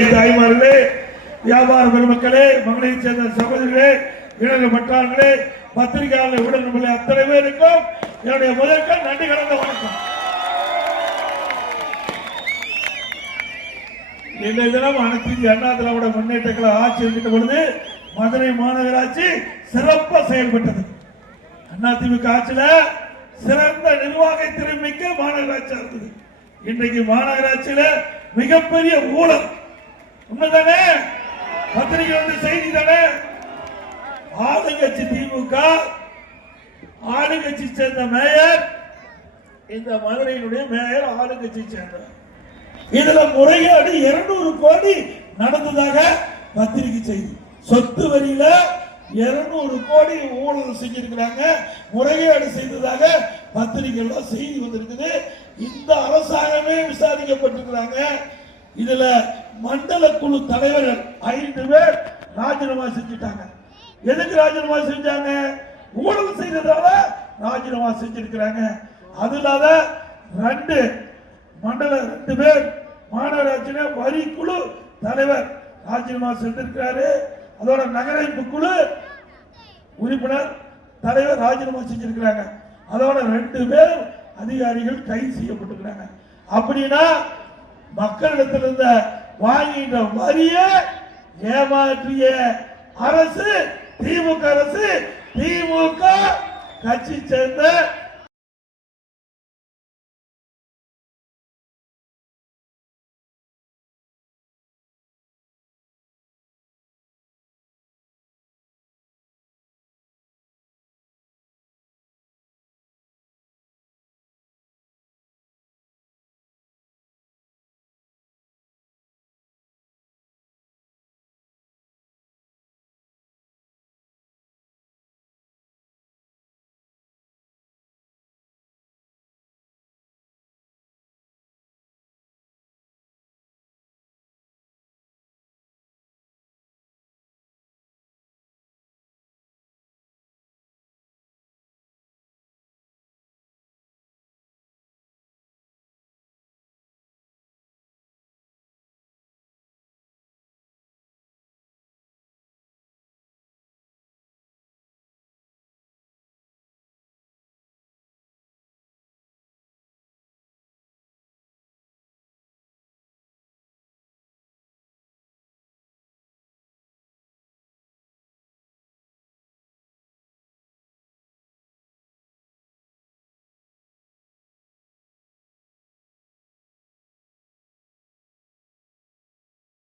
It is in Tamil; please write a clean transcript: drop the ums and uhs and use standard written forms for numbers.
விவசாய தாய்மார்களே, வியாபார பெருமக்களே, மகளிரை சேர்ந்த சகோதரிகளே, இளங்க பற்றாளர்களே, பத்திரிகையாளர் உடன்படிக்கை அத்தனை பேருக்கும் என்னுடைய முதற்கண் நன்றி கலந்த வணக்கம். இன்றைய தினம் அனைத்து இந்திய அண்ணா திராவிட முன்னேற்ற கழக ஆட்சி இருக்கின்ற பொழுது மதுரை மாநகராட்சி சிறப்பாக செயல்பட்டது. அதிமுக ஆட்சியில சிறந்த நிர்வாக திறமைக்க மாநகராட்சி இருந்தது. இன்றைக்கு மாநகராட்சியில மிகப்பெரிய ஊழல். உண்மைதானே? பத்திரிகை வந்து செய்தி தானே. ஆளுங்கட்சி திமுக, ஆளுங்கட்சி சேர்ந்த மேயர், இந்த மதுரையினுடைய மேயர் ஆளுங்கட்சி சேர்ந்தவர். இதுல முறைகேடு 200 கோடி நடந்ததாக பத்திரிகை செய்தி. சொத்து வரியில 200 கோடி ஊழல் செஞ்சிருக்கிறாங்க, முறைகேடு செய்ததாக பத்திரிகைகள் செய்தி வந்திருக்குது. இந்த அரசாங்கமே விசாரிக்கப்பட்டிருக்கிறாங்க. இதுல மண்டல குழு தலைவர்கள் 5 பேர் ராஜினாமா செஞ்சுட்டாங்க. எதுக்கு ராஜினாமா செஞ்சாங்க? ஊழல் செய்ததால ராஜினாமா செஞ்சிருக்கிறாங்க. அது இல்லாத 2 பேர் மாநகராட்சியில வரி குழு தலைவர் ராஜினாமா செஞ்சிருக்கிறாரு. அதோட நகரமைப்பு குழு உறுப்பினர் தலைவர் ராஜினாமா செஞ்சிருக்கிறாங்க. அதோட 2 பேர் அதிகாரிகள் கைது செய்யப்பட்டிருக்கிறாங்க. அப்படின்னா மக்களிடத்திலிருந்த வாங்கின்ற வரிய ஏமாற்றிய அரசு திமுக அரசு. திமுக கட்சி சேர்ந்த